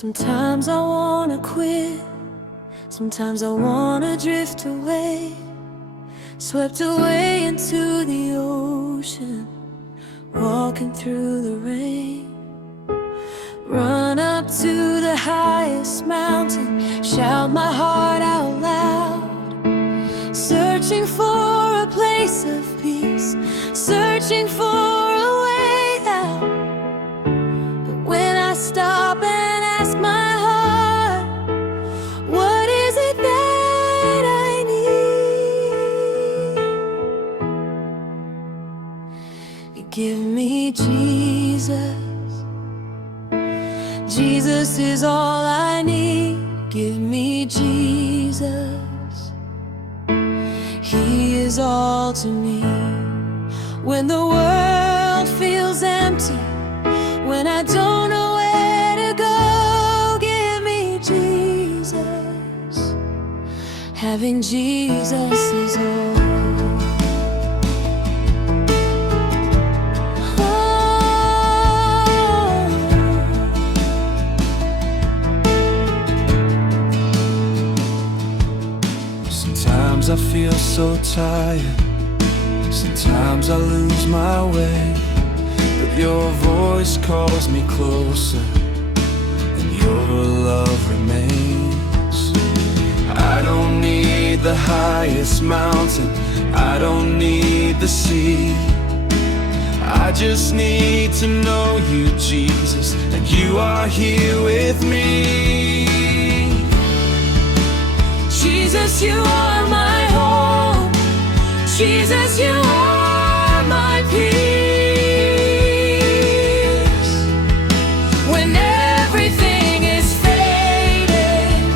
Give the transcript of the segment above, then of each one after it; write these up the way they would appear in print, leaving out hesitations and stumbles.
Sometimes I wanna quit, sometimes I wanna drift away, swept away into the ocean, walking through the rain. Run up to the highest mountain, shout my heart out loud, searching for a place of peace, searching for a way out. But when I stop and ask my heart, what is it that I need? You give me Jesus. Jesus is all I need. Give me Jesus. He is all to me. When the world feels empty, when I don't know where to go, give me Jesus. Having Jesus is all. Sometimes I feel so tired, sometimes I lose my way, but your voice calls me closer, and your love remains. I don't need the highest mountain, I don't need the sea, I just need to know you, Jesus, and you are here with me. Jesus, you are my hope. Jesus, you are my peace. When everything is fading,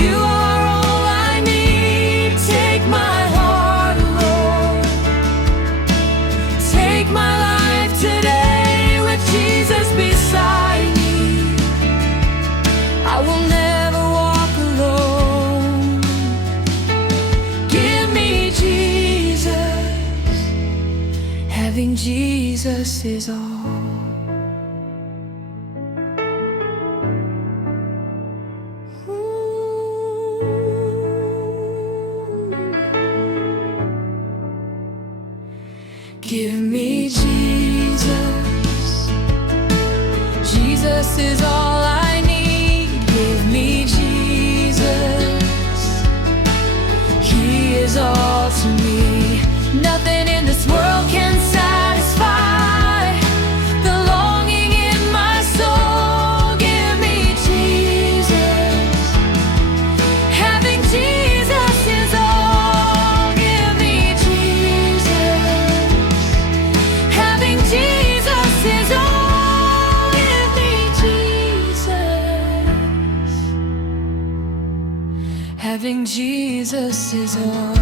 you are all I need. Take my heart, Lord. Take my life today with Jesus beside me. I will never having Jesus is all. Give me Jesus. Jesus is all I need. Give me Jesus. He is all to me. Nothing in this world can satisfy the longing in my soul. Give me Jesus. Having Jesus is all. Give me Jesus. Having Jesus is all. Give me Jesus. Having Jesus is all.